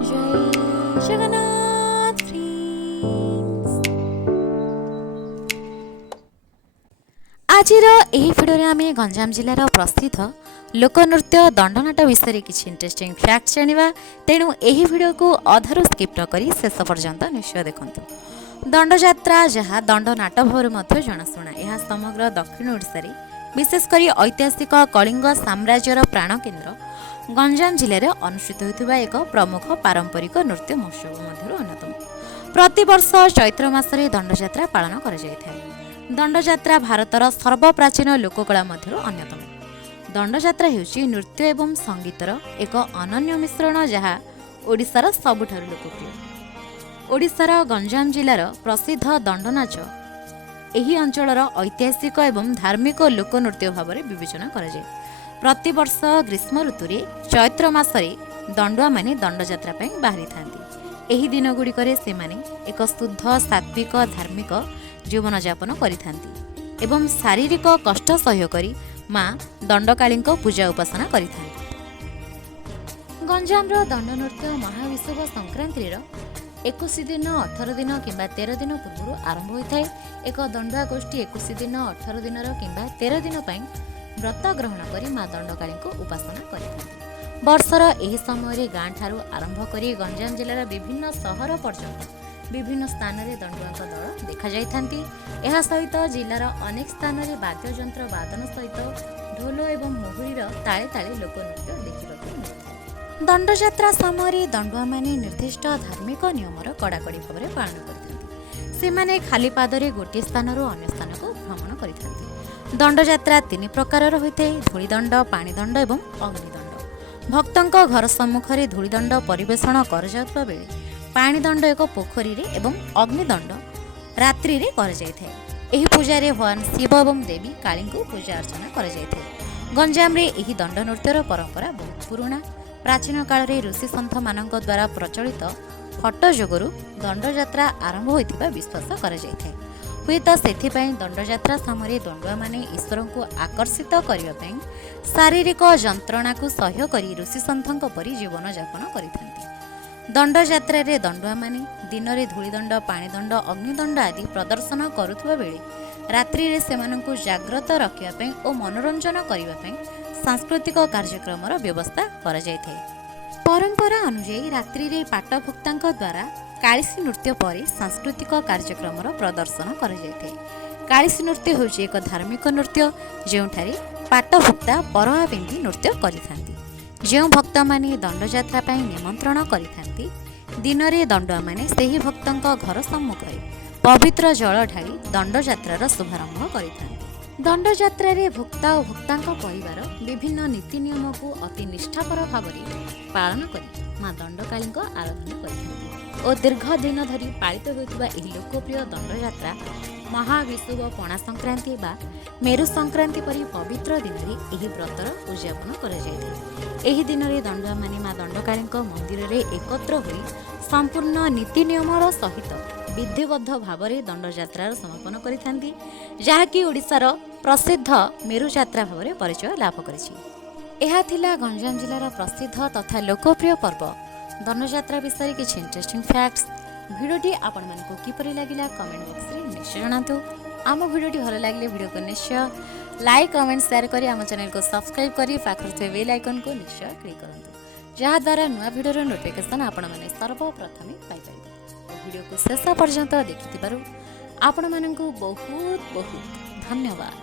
जय जगन्नाथ फ्रेंड्स। आजिर एही भिडियो आम गंजाम जिलार प्रसिद्ध लोकनृत्य दंडनाट विषय किसी इंटरेस्टिंग फैक्ट्स जानिबा। तेणु एही भिडियो को अधारू स्किप न करी शेष पर्यंत निश्चय देखंतु। दंडजात्रा जहाँ दंडनाट भाव जनाशुना, यह समग्र दक्षिण ओडिशा रे विशेषकर ऐतिहासिक कलिंग साम्राज्यर प्राणकेन्द्र गंजाम जिले में अनुष्ठित होता एक प्रमुख पारंपरिक नृत्य महोत्सव मध्य अन्यतम। प्रतिवर्ष चैत्र मासरे दंडजात्रा पालन कर दंडजात्रा भारतर सर्वप्राचीन लोककला मध्य अन्यतम। दंडजात्रा हेउची नृत्य एवं संगीतर एक अनन्य मिश्रण जहाँ ओडिशार सबुठारु लोकप्रिय। ओडिशार गंजाम जिलार प्रसिद्ध दंडनाच एही अंचलर ऐतिहासिक एवं धार्मिक लोकनृत्य भाव में विवेचना कराए। प्रतिवर्ष ग्रीष्म ऋतु चैत्र मासरे दंडुआ माने दंडजात्रा बाहरी थांती। एही दिन गुड़िकरे से माने एक शुद्ध सात्विक धार्मिक जीवन यापन करिथांती एवं शारीरिक कष्ट सह्य करी मां दंडकाली पूजा उपासना करिथांती। गंजामर दंडनृत्य महाविषुव संक्रांतिर 21 दिन 18 दिन किंबा 13 दिन पूर्व आरंभ होता है। एक दंडुआ गोष्ठी 21 दिन 18 दिन किंबा 13 दिन व्रत ग्रहण करी मां दंडकाली उपासना करिथांती। वर्षर एही समय गाँ ठारू आरंभ करी गंजाम जिलार विभिन्न सहर पर्यंत विभिन्न स्थान में दंडुआ दल देखा जाइथांती। एहा सहित जिलार अनेक स्थान में वाद्ययंत्र वादन सहित ढोल एवं मुहुरीर ताले ताले लोकनृत्य देखा मिलता। दंडजात्रा समय दंडुआ माने निर्दिष्ट धार्मिक नियमर कड़ाकड़ी भाव में पालन करथांती। सेमाने खाली पादरे गोटे स्थानरू अन्य स्थान को भ्रमण करिथांती। दंडजात्रा 3 प्रकार होता है: धूलीदंड, पाणीदंड एवं अग्निदंड। भक्तों घर सम्मुख में धूलीदंड परिवेषण कर पाणीदंड एक पोखरी रे एवं अग्निदंड रात्रि रे कर जाइथाय। एही पूजा रे भगवान शिव एवं देवी काली को पूजा अर्चना कर जाइथाय। गंजाम रे एही दंड नृत्यर परंपरा बहुत पुराना। प्राचीन काल रे ऋषि सन्थ मानक द्वारा प्रचलित फट जोगुरु दंडजात्रा आरंभ होइतिबा विश्वास कर जाइथाय। हुएत सेथिपाई दंडजात्रा समय दंडुआ माने ईश्वर को आकर्षित करने शारीरिक जंत्रणा को सह्य करी ऋषि सन्थों परी जीवन यापन करिथांती। दंडजात्रा रे दंडुआ माने दिन में धूलीदंड, पाणीदंड, अग्निदंड आदि प्रदर्शन करुवा बेले रात्रि रे सेमानंकु जाग्रत रखिया और मनोरंजन करने सांस्कृतिक कार्यक्रम व्यवस्था करा जायथाय। परंपरा अनुसार रात्रि रे पाटभुक्तांक द्वारा कालिसी नृत्य पर सांस्कृतिक कार्यक्रम प्रदर्शन कर कालिसी नृत्य हूँ एक धार्मिक नृत्य जोठारे पाटभुक्ता परहा पिंधि नृत्य करिथांती। जो भक्त माने दंडजात्रा निमंत्रण करिथांती दिन में दंडुआ माने सेही भक्तों घर सम्मुख पवित्र जल ढाली दंडजात्रार शुभारंभ करिथांती। दंडजात्रा रे भुक्ता और भुक्तां परिवार विभिन्न नीति नियम को अति निष्ठापर भाव में पालन करी मां दंडकाली आराधना करिथांती और दीर्घ दिन धरी पालित होता लोकप्रिय दंडजात्रा महाविषुव पणा संक्रांति बा मेरु संक्रांति परी पवित्र दिन में यह व्रतर उद्यापन कर दिन में दंडुआ माने मां दंडकाली मंदिर में एकत्र हो संपूर्ण नीति नियमर सहित विधिबद्ध भाव में दंडजात्रार समापन करिथांती, जहाँकि ओडिशार प्रसिद्ध मेरु जात्रा भाव में परिचय लाभ करिछि। एहा थिला गंजाम जिलार प्रसिद्ध तथा लोकप्रिय पर्व दंडजात्रा विषय किसी इंटरेस्टिंग फैक्ट्स। भिडियोटी आपण मानकु किपरि लागिला कमेंट बॉक्स रे निश्चय जणातु। आम भिडियोटी भल लागले भिडियो को निश्चय लाइक कमेंट शेयर करी आम चैनल को सब्सक्राइब करी पाखर थे बेल आइकन को निश्चय क्लिक करंतु, जहा द्वारा नुआ भिडियोर नोटिफिकेशन आपण माने सर्वप्रथमे पाई परिबे। भिडियो को शेष पर्यंत देखिथिबारु आपण मानकु बहुत बहुत धन्यवाद।